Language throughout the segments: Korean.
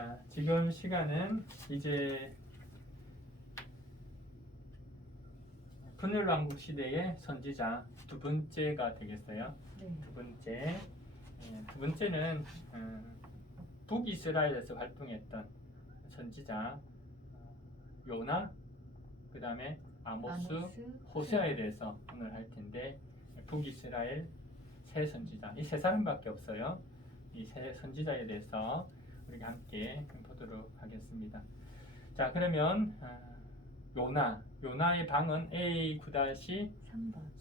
자, 지금 시간은 이제 분열왕국 시대의 선지자 두 번째가 되겠어요. 네. 두 번째. 두 번째는 북이스라엘에서 활동했던 선지자 요나, 그 다음에 아모스, 호세아에 대해서 오늘 할 텐데, 북이스라엘 세 선지자, 이 세 사람밖에 없어요. 이 세 선지자에 대해서 우리가 함께 보도록 하겠습니다. 자, 그러면 요나의 방은 A-3번,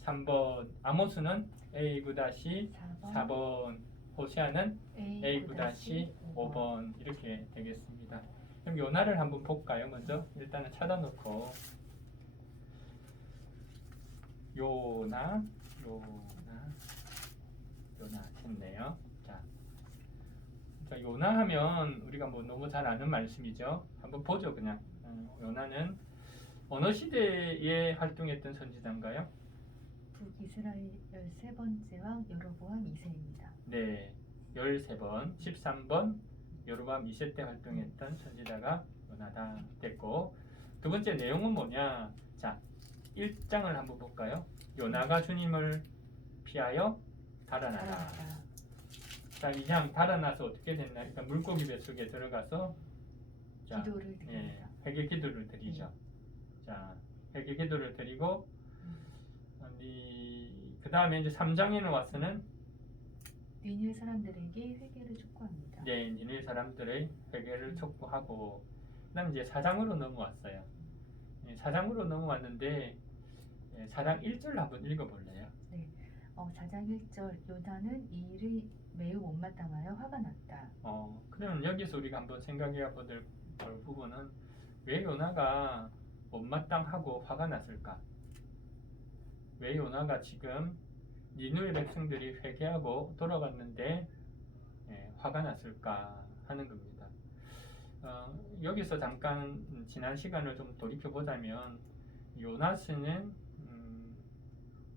3번. 아모스는 A-4번, 호세아는 A-5번 이렇게 되겠습니다. 그럼 요나를 한번 볼까요? 먼저 일단은 찾아놓고 요나 했네요. 자, 요나 하면 우리가 뭐 너무 잘 아는 말씀이죠. 한번 보죠, 그냥. 요나는 어느 시대에 활동했던 선지자인가요? 북이스라엘 13번째 왕 여로보암 2세입니다. 네, 13번, 13번 여로보암 2세 때 활동했던 선지자가 요나다 됐고, 두 번째 내용은 뭐냐? 자, 1장을 한번 볼까요? 요나가 주님을 피하여 달아나라. 자, 2장 달아나서 어떻게 됐나? 일단 물고기 뱃속에 들어가서 기도를 드립니다. 회개 기도를 드리죠. 자, 회개 기도를 드리고 그 다음에 이제 3장에는 와서는 니느웨 사람들에게 회개를 촉구합니다. 네, 니느웨 사람들의 회개를 촉구하고, 그 다음 이제 4장으로 넘어왔어요. 4장으로 넘어왔는데 4장 1절 한번 읽어볼래요? 네. 4장 1절 요나는 이 일이 매우 못마땅하여 화가 났다. 그러면 여기서 우리가 한번 생각해 볼 부분은 왜 요나가 못마땅하고 화가 났을까? 왜 요나가 지금 니느웨 백성들이 회개하고 돌아갔는데 화가 났을까 하는 겁니다. 여기서 잠깐 지난 시간을 좀 돌이켜 보자면 요나스는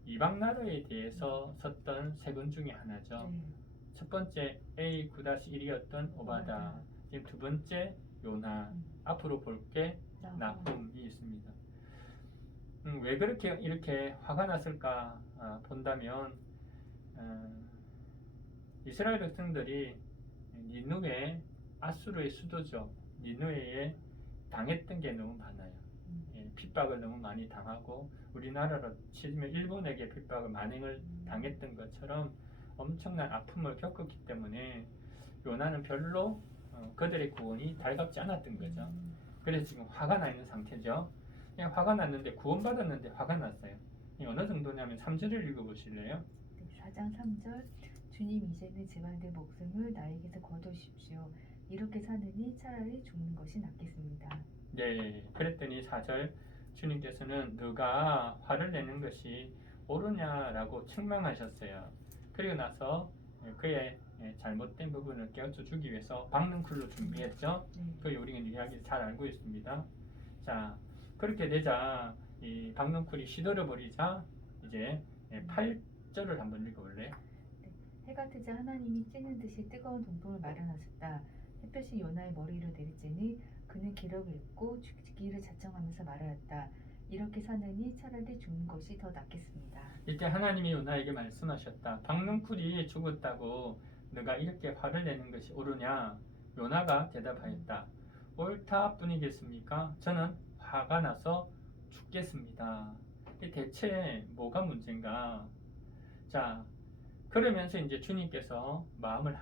이방 나라에 대해서 섰던 세 분 중에 하나죠. 네. 첫 번째 A-1이었던 오바다, 지금 두 번째 요나, 앞으로 볼 게 나훔이 있습니다. 왜 그렇게 이렇게 화가 났을까 본다면 이스라엘 백성들이 니느웨, 아수르의 수도죠. 니느웨에 당했던 게 너무 많아요. 핍박을 너무 많이 당하고, 우리나라로 치면 일본에게 핍박을 만행을 당했던 것처럼 엄청난 아픔을 겪었기 때문에 요나는 별로 그들의 구원이 달갑지 않았던 거죠. 그래서 지금 화가 나 있는 상태죠. 그냥 화가 났는데, 구원받았는데 화가 났어요. 어느 정도냐면 3절을 읽어보실래요? 네, 4장 3절 주님 이제는 제발들 목숨을 나에게서 거두십시오. 이렇게 사느니 차라리 죽는 것이 낫겠습니다. 네, 그랬더니 4절 주님께서는 너가 화를 내는 것이 옳으냐라고 책망하셨어요. 그리고 나서 그의 잘못된 부분을 깨우쳐 주기 위해서 박능쿨로 준비했죠. 그 우리가 이야기 잘 알고 있습니다. 자, 그렇게 되자 이 박능쿨이 시들어 버리자 이제 8절을 한번 읽어볼래? 네, 해가 뜨자 하나님이 찌는 듯이 뜨거운 동풍을 마련하셨다. 햇볕이 요나의 머리로 내리쬐니 그는 기력을 잃고 죽기를 자청하면서 말하였다. 이렇게 사느니 차라리 죽는 것이 더 낫겠습니다. 이때 하나님이 요나에게 말씀하셨다. 박능쿨이 죽었다고 너가 이렇게 화를 내는 것이 옳으냐? 요나가 대답하였다. 옳다 뿐이겠습니까? 저는 화가 나서 죽겠습니다. 대체 뭐가 문제인가? 자, 그러면서 이제 주님께서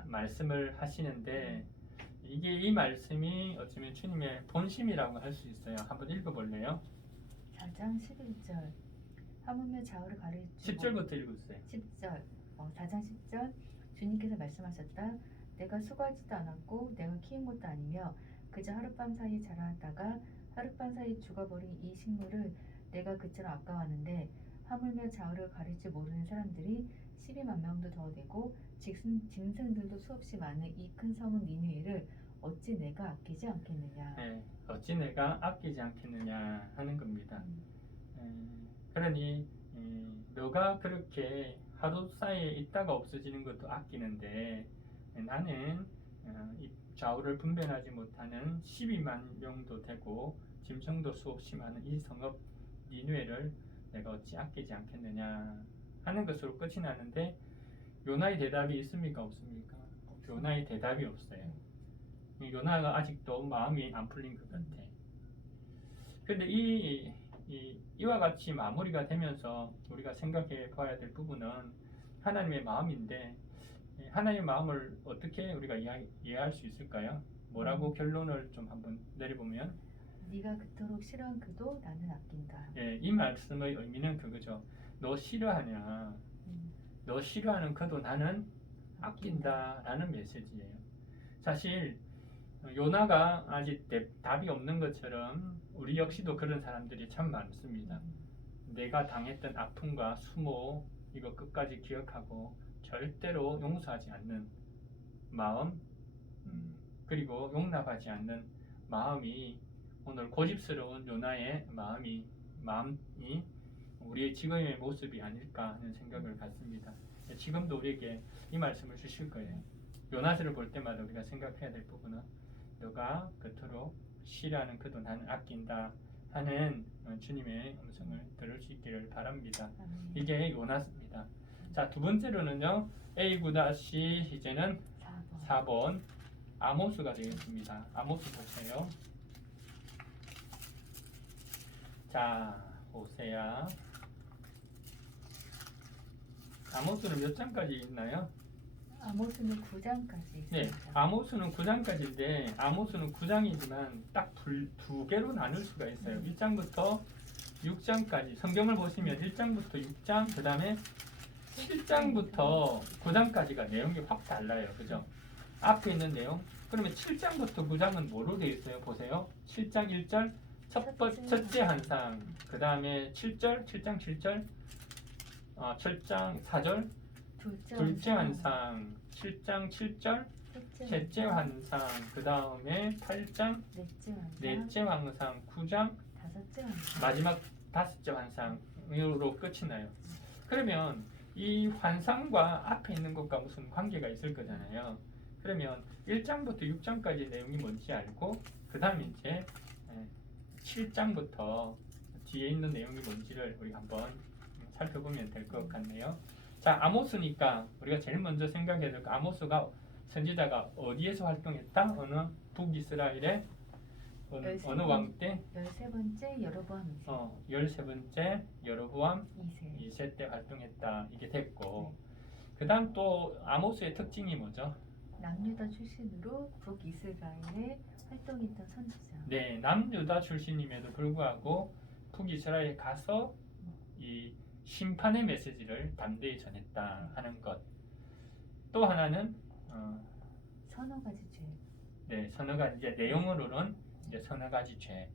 말씀을 하시는데, 이 말씀이 어쩌면 주님의 본심이라고 할 수 있어요. 한번 읽어볼래요? 4장 11절 하물며 좌우를 가리주고 10절부터 읽으세요. 10절 4장 10절 주님께서 말씀하셨다. 내가 수고하지도 않았고 내가 키운 것도 아니며 그저 하룻밤 사이 자라다가 하룻밤 사이 죽어버린 이 식물을 내가 그처럼 아까워하는데, 하물며 좌우를 가리지 모르는 사람들이 12만 명도 더 되고 짐승들도 수없이 많은 이 큰 성은 니느웨를 어찌 내가 아끼지 않겠느냐. 네, 어찌 내가 아끼지 않겠느냐 하는 겁니다. 그러니 너가 그렇게 하루 사이에 있다가 없어지는 것도 아끼는데 나는 이 좌우를 분별하지 못하는 12만 명도 되고 짐승도 수없이 많은 이 성읍 니느웨를 내가 어찌 아끼지 않겠느냐 하는 것으로 끝이 나는데 요나의 대답이 있습니까 없습니까? 요나의 대답이 없어요. 요나가 아직도 마음이 안 풀린 것 같아. 근데 이와 같이 마무리가 되면서 우리가 생각해 봐야 될 부분은 하나님의 마음인데 하나님의 마음을 어떻게 우리가 이해할 수 있을까요? 뭐라고 결론을 좀 한번 내려보면 네가 그토록 싫어한 그도 나는 아낀다. 이 말씀의 의미는 그거죠. 너 싫어하냐? 너 싫어하는 그도 나는 아낀다라는 메시지예요. 사실 요나가 아직 답이 없는 것처럼 우리 역시도 그런 사람들이 참 많습니다. 내가 당했던 아픔과 수모 이거 끝까지 기억하고 절대로 용서하지 않는 마음 그리고 용납하지 않는 마음이 오늘 고집스러운 요나의 마음이 우리의 지금의 모습이 아닐까 하는 생각을 갖습니다. 지금도 우리에게 이 말씀을 주실 거예요. 요나서를 볼 때마다 우리가 생각해야 될 부분은 너가 그토록 싫어하는 그도 나는 아낀다 하는 주님의 음성을 들을 수 있기를 바랍니다. 이게 요나서입니다. 자, 두 번째로는요. A-C 이제는 4번 아모스가 되겠습니다. 아모스 보세요. 자, 호세아. 아모스는 몇 장까지 있나요? 아모스는 9장까지 있습니다. 네, 아모스는 9장까지인데 아모스는 9장이지만 딱 두 개로 나눌 수가 있어요. 1장부터 6장까지 성경을 보시면 1장부터 6장 그 다음에 7장부터 9장까지가 내용이 확 달라요. 그죠? 앞에 있는 내용 그러면 7장부터 9장은 뭐로 되어 있어요? 보세요. 7장 1절 첫째 한상 그 다음에 7장 7절 7장 4절 둘째 환상 7장 7절 셋째 환상 그 다음에 8장 넷째 환상 9장 다섯째 환상 마지막 다섯째 환상으로 끝이 나요. 그러면 이 환상과 앞에 있는 것과 무슨 관계가 있을 거잖아요. 그러면 1장부터 6장까지 내용이 뭔지 알고 그 다음에 이제 7장부터 뒤에 있는 내용이 뭔지를 우리 한번 살펴보면 될 것 같네요. 자, 아모스니까 우리가 제일 먼저 생각해야 될 거 아모스가 선지자가 어디에서 활동했다? 어느 북이스라엘의 어느 왕 때? 13번째 여로보암 2세 13번째 여로보암 2세 때 활동했다. 이게 됐고 그 다음 또 아모스의 특징이 뭐죠? 남유다 출신으로 북이스라엘에 활동했던 선지자. 네, 남유다 출신임에도 불구하고 북이스라엘에 가서 이 심판의 메시지를 담대히 전했다 하는 것. 또 하나는 서너 가지 죄. 네, 서너 가지 이제 내용으로는 이제 서너 가지 죄.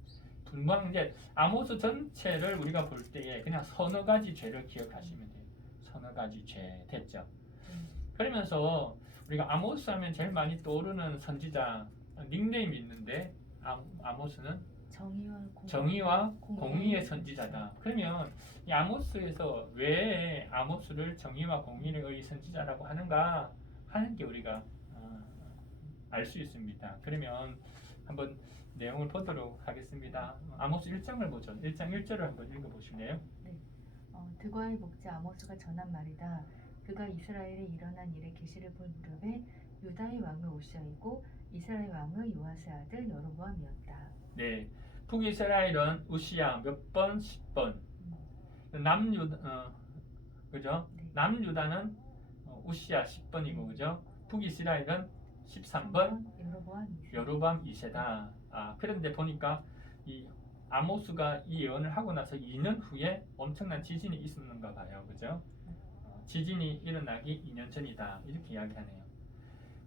분명 이제 아모스 전체를 우리가 볼 때에 그냥 서너 가지 죄를 기억하시면 돼요. 서너 가지 죄 됐죠. 그러면서 우리가 아모스 하면 제일 많이 떠오르는 선지자 닉네임이 있는데 아모스는 정의와 공의의 선지자다. 그러면 이 아모스에서 왜 아모스를 정의와 공의의 선지자라고 하는가 하는 게 우리가 알 수 있습니다. 그러면 한번 내용을 보도록 하겠습니다. 아모스 1장을 보죠. 1장 1절을 한번 읽어보실래요? 네. 드과의 목자 아모스가 전한 말이다. 그가 이스라엘에 일어난 일의 계시를 볼 무렵에 유다의 왕은 우시아이고 이스라엘 왕은 요아스의 아들 여로보암이었다. 네, 북이스라엘은 우시아 몇 번? 10번. 그죠? 네. 남유다는 우시아 10번이고 그죠? 북이스라엘은 13번 여로보암 2세다. 그런데 보니까 이 아모스가 이 예언을 하고 나서 2년 후에 엄청난 지진이 있었는가 봐요. 그죠? 지진이 일어나기 2년 전이다. 이렇게 이야기하네요.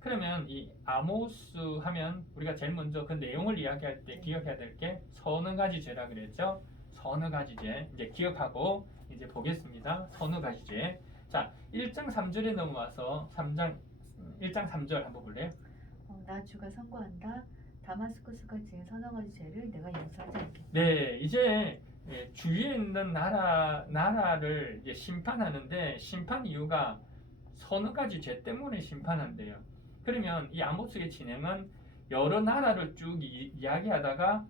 그러면 이 아모스 하면 우리가 제일 먼저 그 내용을 이야기할 때 기억해야 될 게 서너 가지 죄라 그랬죠. 서너 가지 죄 이제 기억하고 이제 보겠습니다. 서너 가지 죄. 자, 1장 3절에 넘어와서 1장 3절 한번 볼래요? 나 주가 선고한다. 다마스쿠스가 지은 서너 가지 죄를 내가 용서하지 않겠다. 네, 이제 주위에 있는 나라를 이제 심판하는데 심판 이유가 서너 가지 죄 때문에 심판한대요. 그러면 이 아모스의 진행은 여러 나라를 쭉 이야기하다가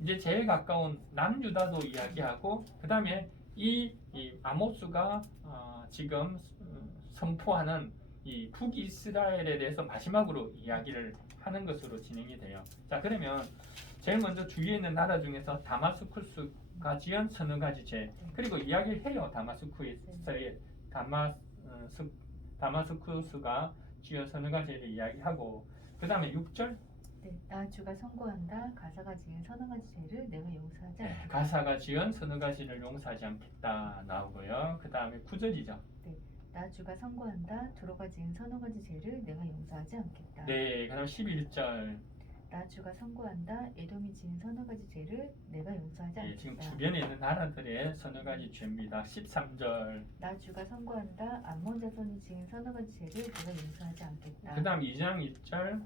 이제 제일 가까운 남유다도 이야기하고 그 다음에 이 아모스가 지금 선포하는 이 북이스라엘에 대해서 마지막으로 이야기를 하는 것으로 진행이 돼요. 자, 그러면 제일 먼저 주위에 있는 나라 중에서 다마스쿠스가 지은 서너 가지 죄, 그리고 이야기를 해요. 다마스쿠스가 지은 서너 가지 죄를 이야기하고 그 다음에 6절 네, 나 주가 선고한다. 가사가 지은 서너 가지 죄를 내가 용서하지 않겠다. 가사가 지은 서너 가지를 용서하지 않겠다 나오고요. 그 다음에 9절이죠. 나 주가 선고한다. 도로가 지은 서너 가지 죄를 내가 용서하지 않겠다. 네, 그 다음 11절. 나 주가 선고한다. 에돔이 지은 서너 가지 죄를 내가 용서하지 않겠다. 지금 주변에 있는 나라들의 서너 가지 죄입니다. 13절. 나 주가 선고한다. 암몬 자손이 지은 서너 가지 죄를 내가 용서하지 않겠다. 그 다음 2장 1절.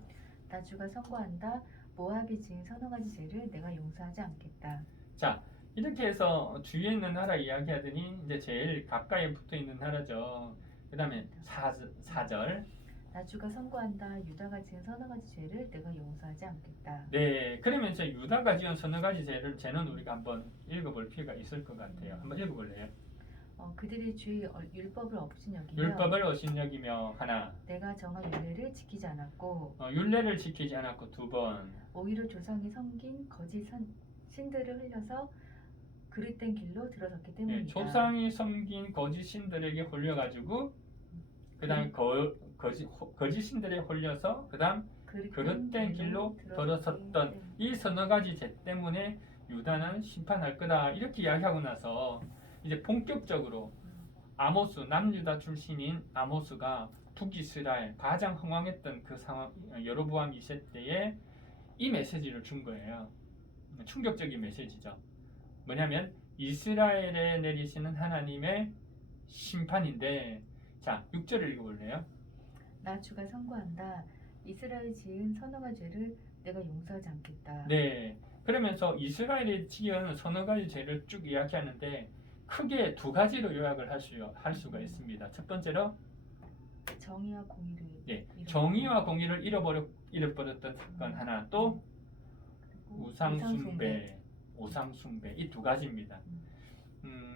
나 주가 선고한다. 모압이 지은 서너 가지 죄를 내가 용서하지 않겠다. 자, 이렇게 해서 주위에 있는 나라 이야기하더니 이제 제일 가까이 붙어 있는 나라죠. 그 다음에 4절. 나 주가 선고한다. 유다가 지은 서너 가지 죄를 내가 용서하지 않겠다. 네, 그러면서 유다가 지은 서너 가지 죄는 우리가 한번 읽어볼 필요가 있을 것 같아요. 한번 읽어볼래요? 그들이 주의 율법을 업신여기며 율법을 어신여기며 하나, 내가 정한 율례를 지키지 않았고 율례를 지키지 않았고 두 번, 오히려 조상이 섬긴 거짓 신들을 흘려서 그릇된 길로 들어섰기 때문이다. 조상이 섬긴 거짓 신들에게 홀려가지고 그 다음에 거짓 신들에 홀려서 그 다음 그릇된 길로 들어섰던 이 서너 가지 죄 때문에 유다는 심판할 거다 이렇게 이야기하고 나서 이제 본격적으로 아모스 남유다 출신인 아모스가 북이스라엘 가장 흥왕했던 그 상황 여로보암 2세 때에 이 메시지를 준 거예요. 충격적인 메시지죠. 뭐냐면 이스라엘에 내리시는 하나님의 심판인데 자 6절을 읽어볼래요? 나 주가 선고한다. 이스라엘 지은 서너 가지 죄를 내가 용서하지 않겠다. 네. 그러면서 이스라엘이 지은 서너 가지 죄를 쭉 이야기하는데 크게 두 가지로 요약을 할 수가 있습니다. 첫 번째로 정의와 공의를 정의와 공의를 잃어버렸던 사건 하나, 또 우상 숭배 이 두 가지입니다.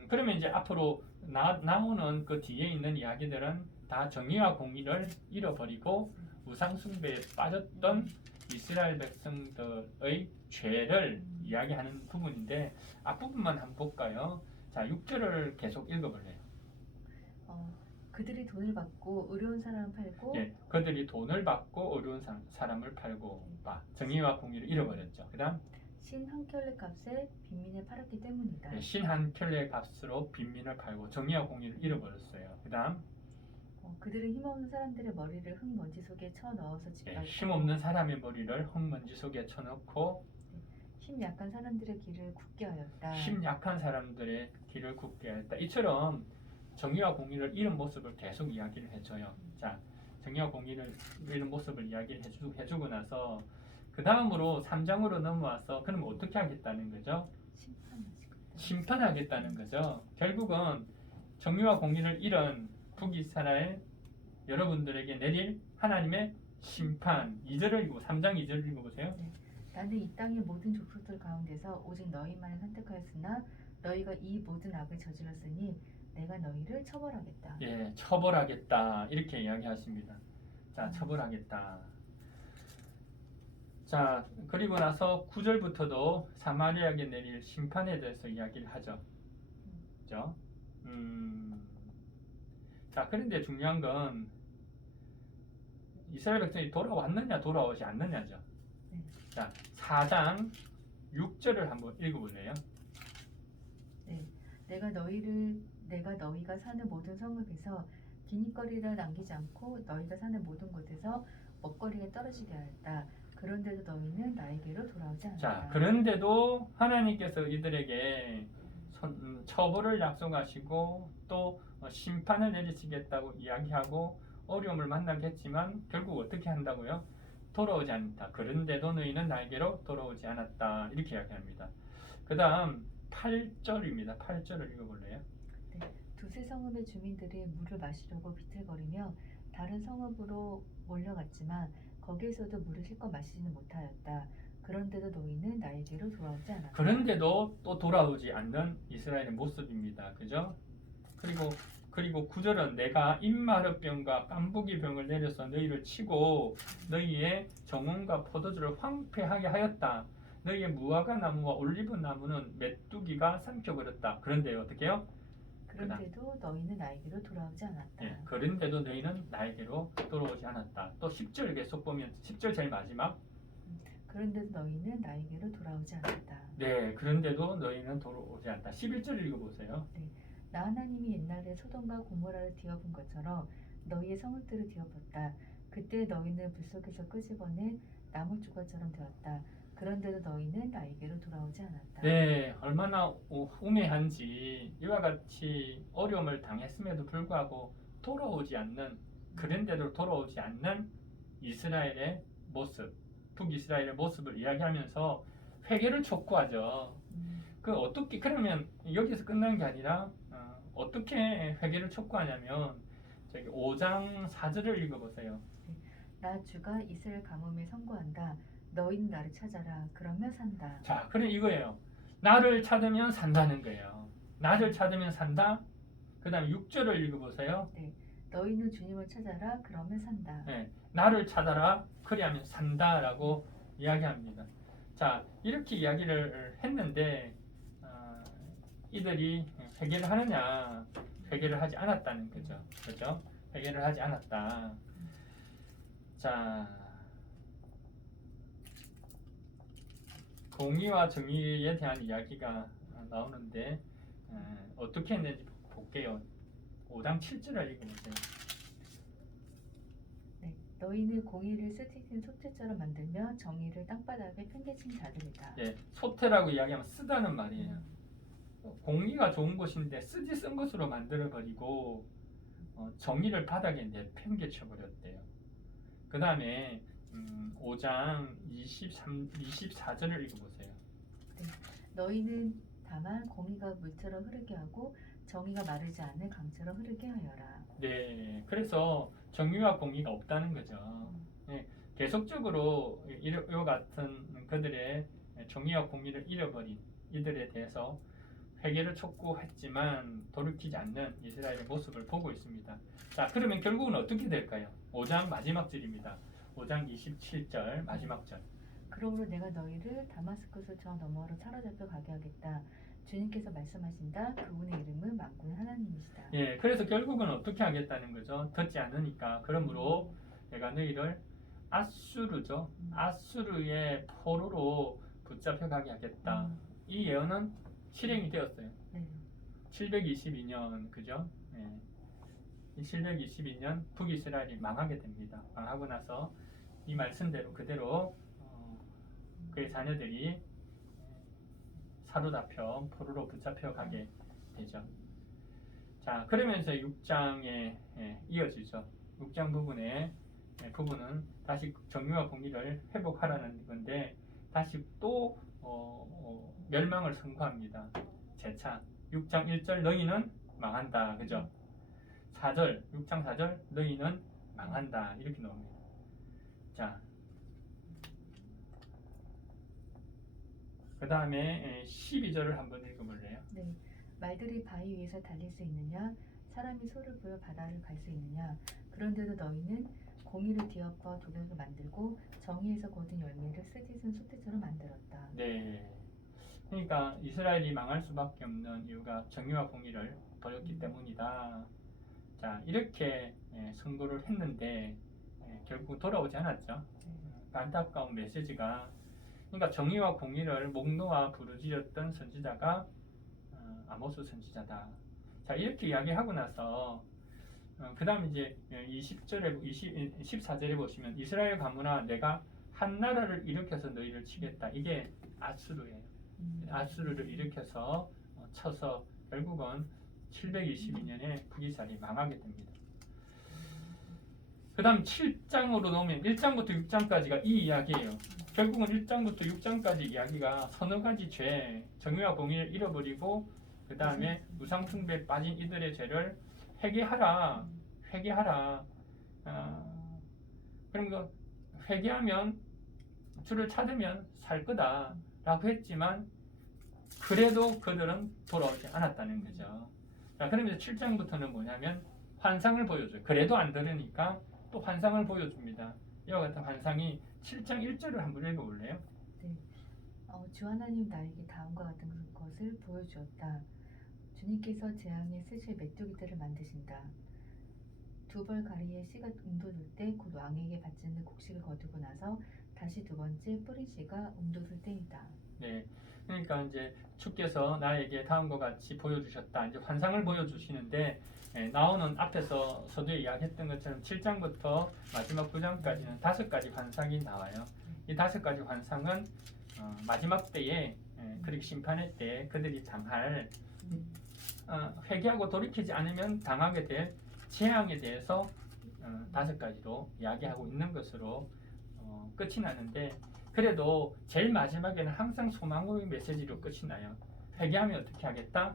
그러면 이제 앞으로 나오는 그 뒤에 있는 이야기들은 다 정의와 공의를 잃어버리고 우상 숭배에 빠졌던 이스라엘 백성들의 죄를 이야기하는 부분인데 앞부분만 한번 볼까요? 자, 6절을 계속 읽어볼래요. 그들이 돈을 받고 의로운 사람을 팔고 그들이 돈을 받고 어려운 사람을 팔고 정의와 공의를 잃어버렸죠. 그 다음 신 한 켤레 값에 빈민을 팔았기 때문이다. 신 한 켤레 값으로 빈민을 팔고 정의와 공의를 잃어버렸어요. 그 다음 그들은 힘없는 사람들의 머리를 흙먼지 속에 쳐넣어서 짓밟고 힘없는 사람의 머리를 흙먼지 속에 쳐넣고 힘 약한 사람들의 길을 굳게 하였다. 힘 약한 사람들의 길을 굳게 하였다. 이처럼 정의와 공의를 잃은 모습을 계속 이야기를 해줘요. 자, 정의와 공의를 잃은 모습을 이야기를 해주고 나서 그 다음으로 3장으로 넘어와서 그럼 어떻게 하겠다는 거죠? 심판하겠다는 거죠. 결국은 정의와 공의를 잃은 북이스라엘 여러분들에게 내릴 하나님의 심판 2절을 읽고 3장 2절을 읽어보세요. 나는 이 땅의 모든 족속들 가운데서 오직 너희만을 선택하였으나 너희가 이 모든 악을 저질렀으니 내가 너희를 처벌하겠다. 처벌하겠다 이렇게 이야기하십니다. 자, 처벌하겠다. 자, 그리고 나서 9절부터도 사마리아에게 내릴 심판에 대해서 이야기를 하죠. 그죠? 자, 그런데 중요한 건 이스라엘 백성이 돌아왔느냐 돌아오지 않느냐죠. 자, 4장 6절을 한번 읽어볼래요? 내가 너희가 사는 모든 성읍에서 기니거리를 남기지 않고 너희가 사는 모든 곳에서 먹거리가 떨어지게 하였다. 그런데도 너희는 나에게로 돌아오지 않았다. 자, 그런데도 하나님께서 이들에게 처벌을 약속하시고 또 심판을 내리시겠다고 이야기하고 어려움을 만나겠지만 결국 어떻게 한다고요? 돌아오지 않다. 그런데도 너희는 나에게로 돌아오지 않았다. 이렇게 이야기합니다. 그 다음 8절입니다. 8절을 읽어볼래요? 두세 성읍의 주민들이 물을 마시려고 비틀거리며 다른 성읍으로 몰려갔지만 거기에서도 물을 실컷 마시지는 못하였다. 그런데도 너희는 나에게로 돌아오지 않았다. 그런데도 또 돌아오지 않는 이스라엘의 모습입니다. 그죠? 그리고 9절은 내가 입마르병과 깐부기 병을 내려서 너희를 치고 너희의 정원과 포도주를 황폐하게 하였다. 너희의 무화과 나무와 올리브 나무는 메뚜기가 삼켜버렸다. 그런데 어떻게 해요? 그런데도 너희는 나에게로 돌아오지 않았다. 예, 그런데도 너희는 나에게로 돌아오지 않았다. 또 10절 계속 보면 10절 제일 마지막 그런데도 너희는 나에게로 돌아오지 않았다. 네, 그런데도 너희는 돌아오지 않았다. 11절 읽어보세요. 나 하나님이 옛날에 소돔과 고모라를 뒤엎은 것처럼 너희의 성읍들을 뒤엎었다. 그때 너희는 불 속에서 끄집어낸 나무 조각처럼 되었다. 그런데도 너희는 나에게로 돌아오지 않았다. 네, 얼마나 우매한지 이와 같이 어려움을 당했음에도 불구하고 돌아오지 않는 그런데도 돌아오지 않는 이스라엘의 모습, 북이스라엘의 모습을 이야기하면서 회개를 촉구하죠. 어떻게 그러면 여기서 끝난 게 아니라 어떻게 회개를 촉구하냐면 저기 5장 4절을 읽어보세요. 나 주가 이스라엘 가뭄에 선고한다. 너희는 나를 찾아라. 그러면 산다. 자, 그럼 이거예요. 나를 찾으면 산다는 거예요. 나를 찾으면 산다. 그 다음에 6절을 읽어보세요. 너희는 주님을 찾아라. 그러면 산다. 네, 나를 찾아라. 그리하면 산다라고 이야기합니다. 자, 이렇게 이야기를 했는데 이들이 회개를 하느냐? 회개를 하지 않았다는 거죠. 그죠? 회개를 하지 않았다. 자, 공의와 정의에 대한 이야기가 나오는데 어떻게 했는지 볼게요. 5장 7절을 읽어보세요. 너희는 공의를 스틱인 소태처럼 만들며 정의를 땅바닥에 팽개친 자들이다. 예, 소태라고 이야기하면 쓰다는 말이에요. 공의가 좋은 것인데 쓰지 쓴 것으로 만들어버리고 정의를 바닥에 내팽개쳐 버렸대요. 그 다음에 5장 24절을 읽어보세요. 너희는 다만 공의가 물처럼 흐르게 하고 정의가 마르지 않는 강처럼 흐르게 하여라. 네, 그래서 정의와 공의가 없다는 거죠. 네, 계속적으로 이와 같은 그들의 정의와 공의를 잃어버린 이들에 대해서 회개를 촉구했지만 돌이키지 않는 이스라엘의 모습을 보고 있습니다. 자, 그러면 결국은 어떻게 될까요? 5장 마지막 절입니다. 5장 27절 마지막 절. 그러므로 내가 너희를 다마스커스 저 너머로 사로잡혀 가게 하겠다. 주님께서 말씀하신다. 그분의 이름은 만군의 하나님이시다. 예, 그래서 결국은 어떻게 하겠다는 거죠? 듣지 않으니까. 그러므로 내가 너희를 아수르죠. 아수르의 포로로 붙잡혀 가게 하겠다. 이 예언은 실행이 되었어요. 722년 그죠? 예. 722년 북이스라엘이 망하게 됩니다. 망하고 나서 이 말씀대로 그대로 그의 자녀들이 사로잡혀 포로로 붙잡혀 가게 되죠. 자, 그러면서 6장에 이어지죠. 6장 부분은 다시 정의와 공의를 회복하라는 건데 다시 또 멸망을 선고합니다. 재차 6장 1절 너희는 망한다. 그죠? 4절 6장 4절 너희는 망한다. 이렇게 나옵니다. 자, 그 다음에 12절을 한번 읽어볼래요? 말들이 바위 위에서 달릴 수 있느냐? 사람이 소를 부여 바다를 갈 수 있느냐? 그런데도 너희는 공의를 뒤엎어 도벽을 만들고 정의에서 거둔 열매를 쓰디쓴 소태처럼 만들었다. 네. 그러니까 이스라엘이 망할 수밖에 없는 이유가 정의와 공의를 버렸기 때문이다. 자, 이렇게 선고를 했는데 결국 돌아오지 않았죠. 안타까운 메시지가 그러니까 정의와 공의를 목놓아 부르짖었던 선지자가 아모스 선지자다. 자, 이렇게 이야기하고 나서 그 다음 이제 14절에 보시면 이스라엘 가문아 내가 한 나라를 일으켜서 너희를 치겠다. 이게 아수르예요. 아수르를 일으켜서 쳐서 결국은 722년에 북이스라엘이 망하게 됩니다. 그 다음 7장으로 넘으면 1장부터 6장까지가 이 이야기예요. 결국은 1장부터 6장까지 이야기가 서너 가지 죄, 정의와 공의를 잃어버리고 그 다음에 우상숭배에 빠진 이들의 죄를 회개하라. 그런 거 회개하면 주를 찾으면 살 거다라고 했지만 그래도 그들은 돌아오지 않았다는 거죠. 자, 그러면 7장부터는 뭐냐면 환상을 보여줘요. 그래도 안 들으니까 또 환상을 보여줍니다. 이와 같은 환상이 7장 1절을 한번 읽어볼래요? 네. 주 하나님 나에게 다음과 같은 것을 보여주었다. 주님께서 재앙에 쓰실 메뚜기들을 만드신다. 두 벌 가리의 씨가 움돋을 때 곧 왕에게 바치는 곡식을 거두고 나서 다시 두 번째 뿌린 씨가 움돋을 때이다. 네. 그러니까 이제 주께서 나에게 다음과 같이 보여주셨다. 이제 환상을 보여주시는데 나오는 앞에서 서두에 이야기했던 것처럼 7장부터 마지막 9장까지는 5가지 환상이 나와요. 이 5가지 환상은 마지막 때에 그렇게 심판의 때 그들이 당할 회개하고 돌이키지 않으면 당하게 될 재앙에 대해서 5가지로 이야기하고 있는 것으로 끝이 나는데 그래도 제일 마지막에는 항상 소망의 메시지로 끝이 나요. 회개하면 어떻게 하겠다?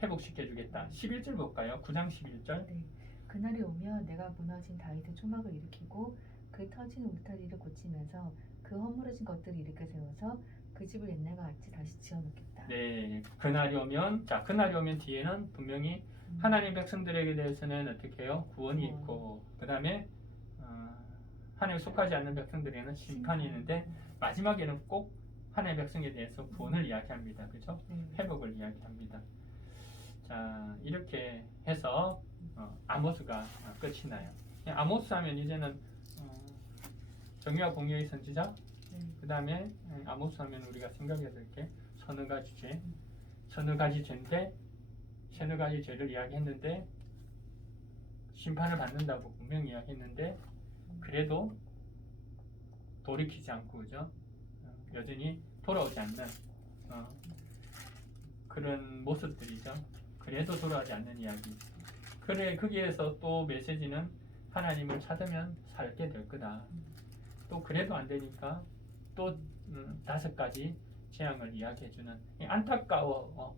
회복시켜주겠다. 11절 볼까요? 9장 11절. 네. 그날이 오면 내가 무너진 다윗의 초막을 일으키고 그 터진 울타리를 고치면서 그 허물어진 것들을 일으켜 세워서 그 집을 옛날과 같이 다시 지어놓겠다. 네, 그날이 오면 그날이 오면 뒤에는 분명히 하나님 백성들에게 대해서는 어떻게 해요? 구원이 있고 그 다음에 하나님에 속하지 않는 백성들에게는 심판이 있는데 마지막에는 꼭 하나님의 백성에 대해서 구원을 이야기합니다. 그죠? 회복을 이야기합니다. 자, 이렇게 해서 아모스가 끝이 나요. 아모스 하면 이제는 정의와 공의의 선지자, 그 다음에 아모스 하면 우리가 생각해야 될 게 서너 가지 죄, 서너 가지 죄인데 서너 가지 죄를 이야기했는데 심판을 받는다고 분명히 이야기했는데 그래도 돌이키지 않고 그죠? 여전히 돌아오지 않는 그런 모습들이죠. 그래도 돌아오지 않는 이야기. 그래 거기에서 또 메시지는 하나님을 찾으면 살게 될 거다. 또 그래도 안 되니까 또 5가지 재앙을 이야기해주는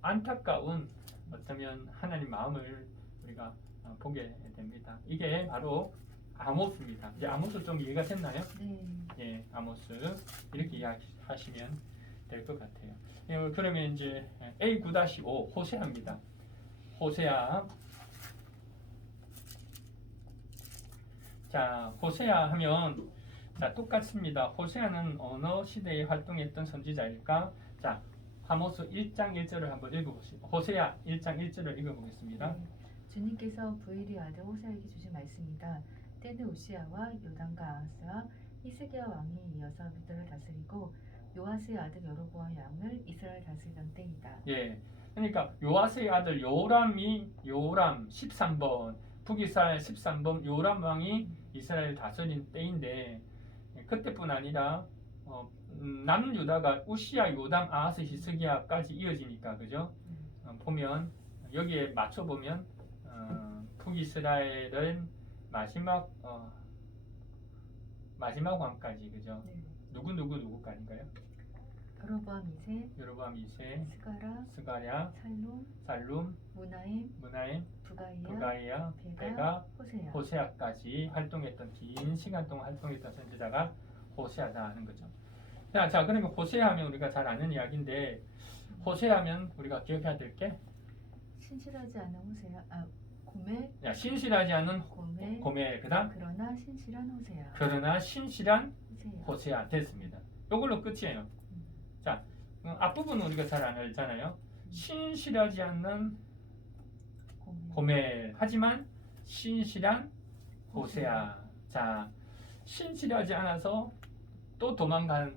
안타까운 어쩌면 하나님 마음을 우리가 보게 됩니다. 이게 바로 아모스입니다. 이제 아모스 좀 이해가 됐나요? 네. 예, 아모스 이렇게 이야기하시면 될 것 같아요. 그러면 이제 A9-5 호세아입니다. 호세아. 자, 호세아 하면 똑같습니다. 호세아는 어느 시대에 활동했던 선지자일까? 자, 아모스 1장 1절을 한번 읽어보시죠. 호세아 1장 1절을 읽어보겠습니다. 네. 주님께서 부엘의 아들 호세아에게 주신 말씀이다. 때는 우시아와 요담과 아하스와 히스기야 왕이 이어서 유다를 다스리고 요아스의 아들 여로보암 왕을 이스라엘 다스리던 때이다. 예, 그러니까 요아스의 아들 요람 13번 북이스라엘 13번 요람 왕이 이스라엘 다스린 때인데 그때뿐 아니라 남유다가 우시아, 요담, 아하스, 히스기야까지 이어지니까 그죠? 보면 여기에 맞춰 보면 북이스라엘은 마지막 왕까지 그죠? 네. 누구까지인가요? 여로보암 2세, 여로보암 2세, 스가랴, 살룸, 무나임, 부가이야, 베가, 호세아까지 활동했던 긴 시간 동안 활동했던 선지자가 호세아다 하는 거죠. 자, 그러면 호세아 하면 우리가 잘 아는 이야기인데 호세아 하면 우리가 기억해야 될 게 신실하지 않은 호세아, 고멜, 신실하지 않은 고멜, 그다음 그러나 신실한 호세아 됐습니다. 이걸로 끝이에요. 자, 앞부분은 우리가 잘 알잖아요. 신실하지 않는 고멜, 하지만 신실한 호세아. 자, 신실하지 않아서 또 도망간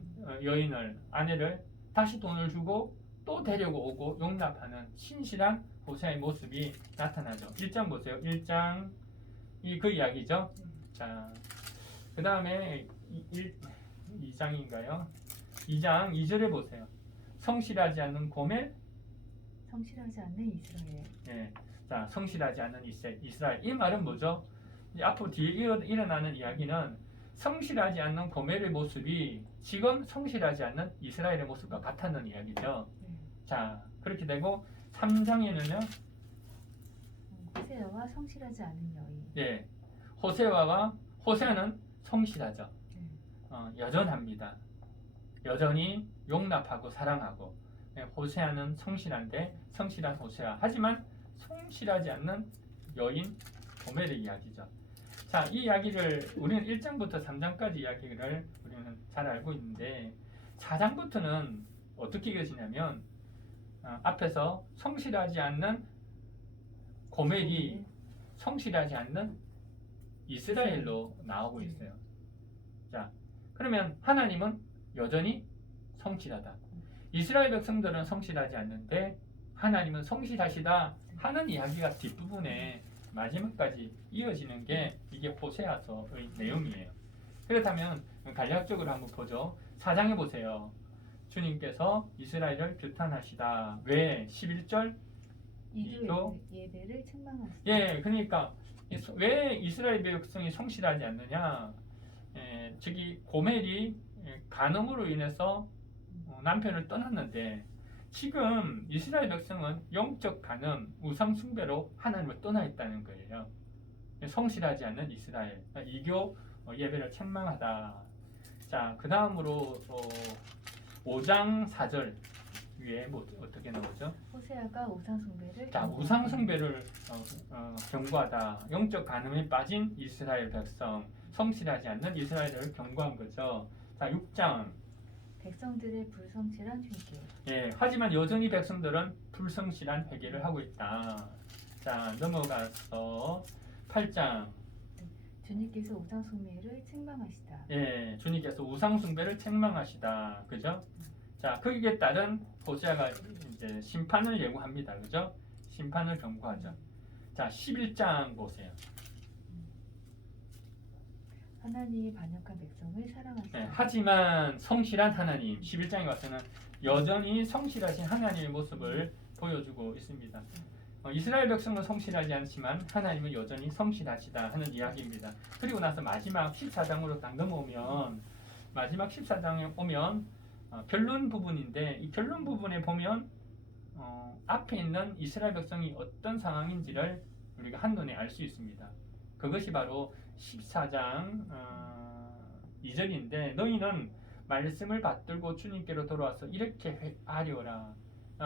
아내를 다시 돈을 주고 또 데리고 오고 용납하는 신실한 호세아의 모습이 나타나죠. 1장 보세요. 1장 그 이야기죠. 자, 그 다음에 2장인가요? 2장 2절에 보세요. 성실하지 않는 고멜, 성실하지 않는 이스라엘. 예, 자, 성실하지 않는 이스라엘. 이 말은 뭐죠? 이제 앞으로 뒤에 일어나는 이야기는 성실하지 않는 고멜의 모습이 지금 성실하지 않는 이스라엘의 모습과 같다는 이야기죠. 자, 그렇게 되고 3장에는요. 호세아와 성실하지 않은 여인. 예, 호세아와 호세아는 성실하죠. 네. 여전합니다. 여전히 용납하고 사랑하고. 네, 호세아는 성실한데 성실한 호세아. 하지만 성실하지 않는 여인 고멜의 이야기죠. 자, 이 이야기를 우리는 1장부터 3장까지 이야기를 우리는 잘 알고 있는데 4장부터는 어떻게 이어지냐면 앞에서 성실하지 않는 고멜이 성실하지 않는 이스라엘로 나오고 있어요. 자, 그러면 하나님은 여전히 성실하다. 이스라엘 백성들은 성실하지 않는데 하나님은 성실하시다 하는 이야기가 뒷부분에 마지막까지 이어지는 게 이게 호세아서의 내용이에요. 그렇다면 간략적으로 한번 보죠. 4장에 보세요. 주님께서 이스라엘을 규탄하시다. 왜? 11절 이교 예배를 책망하시다. 예, 그러니까 왜 이스라엘 백성이 성실하지 않느냐? 저기 고멜이 간음으로 인해서 남편을 떠났는데 지금 이스라엘 백성은 영적 간음, 우상 숭배로 하나님을 떠나 있다는 거예요. 성실하지 않는 이스라엘, 이교 예배를 책망하다. 자, 그 다음으로 5장 4절 위에 뭐 어떻게 나오죠? 호세아가 우상 숭배를 자, 우상 숭배를 경고하다. 영적 간음에 빠진 이스라엘 백성, 성실하지 않는 이스라엘을 경고한 거죠. 자, 6장. 백성들의 불성실한 회개. 예, 하지만 여전히 백성들은 불성실한 회개를 하고 있다. 자, 넘어가서 8장. 주님께서 우상 숭배를 책망하시다. 예, 주님께서 우상 숭배를 책망하시다. 그죠? 자, 거기에 따른 호세아가 이제 심판을 예고합니다. 그죠? 심판을 경고하죠. 자, 11장 보세요. 하나님이 반역한 백성을 사랑하시다. 네, 하지만 성실한 하나님 11장에 와서는 여전히 성실하신 하나님의 모습을 보여주고 있습니다. 이스라엘 백성은 성실하지 않지만 하나님은 여전히 성실하시다 하는 이야기입니다. 그리고 나서 마지막 14장으로 딱 넘어오면 마지막 14장에 오면 결론 부분인데 이 결론 부분에 보면 앞에 있는 이스라엘 백성이 어떤 상황인지를 우리가 한눈에 알 수 있습니다. 그것이 바로 14장 2절인데 너희는 말씀을 받들고 주님께로 돌아와서 이렇게 하려라.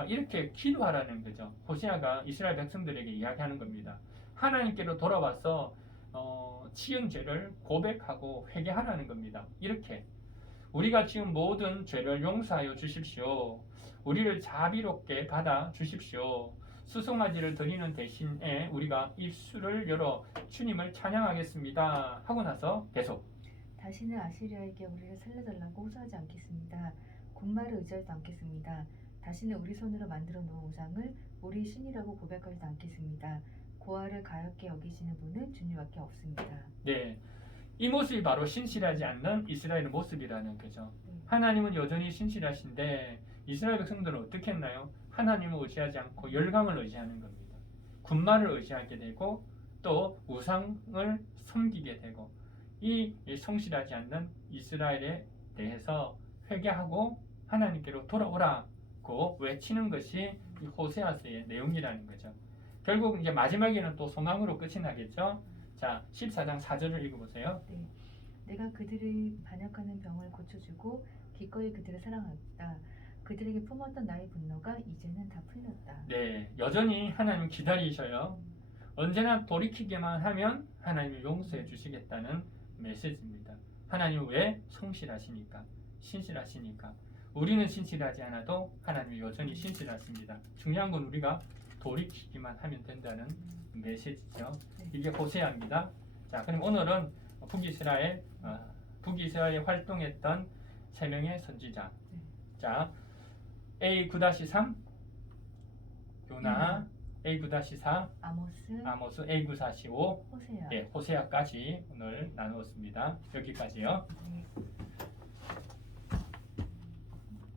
이렇게 기도하라는 거죠. 호세아가 이스라엘 백성들에게 이야기하는 겁니다. 하나님께로 돌아와서 지은 죄를 고백하고 회개하라는 겁니다. 이렇게 우리가 지은 모든 죄를 용서하여 주십시오. 우리를 자비롭게 받아 주십시오. 수송아지를 드리는 대신에 우리가 입술을 열어 주님을 찬양하겠습니다. 하고 나서 계속 다시는 아시리아에게 우리를 살려달라고 호소하지 않겠습니다. 군말을 의지하지도 않겠습니다. 다시는 우리 손으로 만들어 놓은 우상을 우리 신이라고 고백하지도 않겠습니다. 고아를 가엾게 여기시는 분은 주님밖에 없습니다. 네, 이 모습이 바로 신실하지 않는 이스라엘의 모습이라는 거죠. 하나님은 여전히 신실하신데 이스라엘 백성들은 어떻게 했나요? 하나님을 의지하지 않고 열강을 의지하는 겁니다. 군말을 의지하게 되고 또 우상을 섬기게 되고 이 성실하지 않는 이스라엘에 대해서 회개하고 하나님께로 돌아오라고 외치는 것이 이 호세아서의 내용이라는 거죠. 결국 이제 마지막에는 또 소망으로 끝이 나겠죠. 자, 14장 4절을 읽어보세요. 네, 내가 그들을 반역하는 병을 고쳐주고 기꺼이 그들을 사랑하였다. 그들에게 품었던 나의 분노가 이제는 다 풀렸다. 네, 여전히 하나님 기다리셔요. 언제나 돌이키기만 하면 하나님이 용서해 주시겠다는 메시지입니다. 하나님 왜? 성실하시니까, 신실하시니까. 우리는 신실하지 않아도 하나님이 여전히 신실하십니다. 중요한 건 우리가 돌이키기만 하면 된다는 메시지죠. 이게 호세아입니다. 자, 그럼 오늘은 북이스라엘에 활동했던 3명의 선지자. 자, A9-3 요나, A9-4 아모스, A9-45 호세아. 호세아까지 오늘 나누었습니다. 여기까지요. 네.